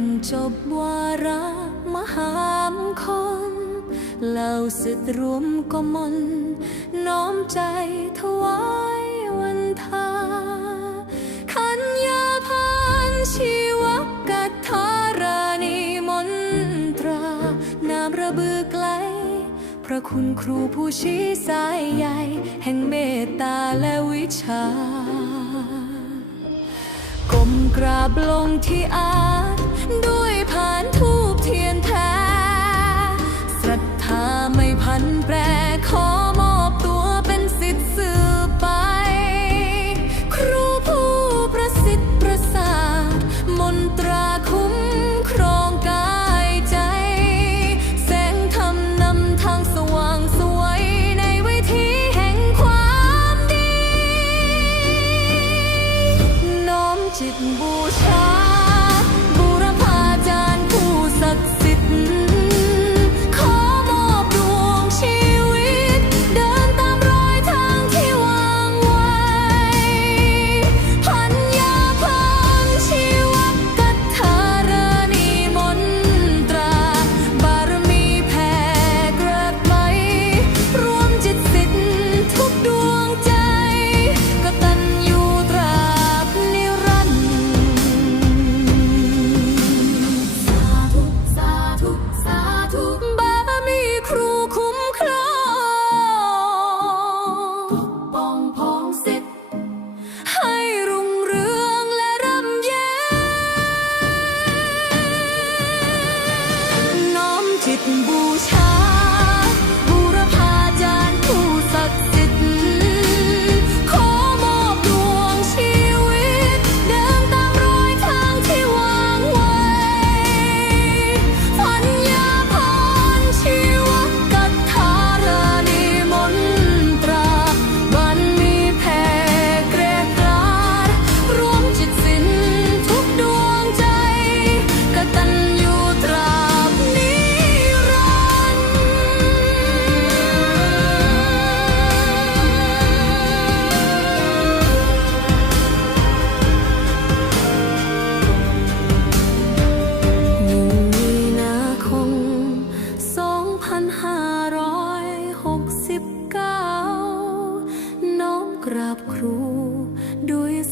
รจบวาระมหามคอนเหล่าสิทธิรวมก็มน น้อมใจถวายวันทาขันยาพานชีวกัทารานิมนตรา นามระบือไกล พระคุณครูผู้ชี้สายใหญ่ แห่งเมตตาและวิชาก้มกราบลงที่อา ด้วยผ่านทูบเทียนแท้ศรัทธาไม่พันแปรขอ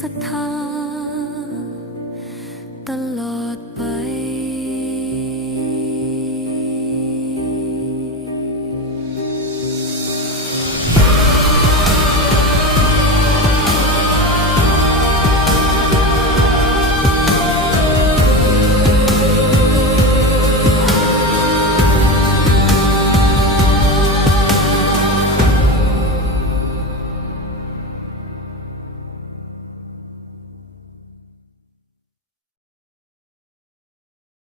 ศรัทธาตลอด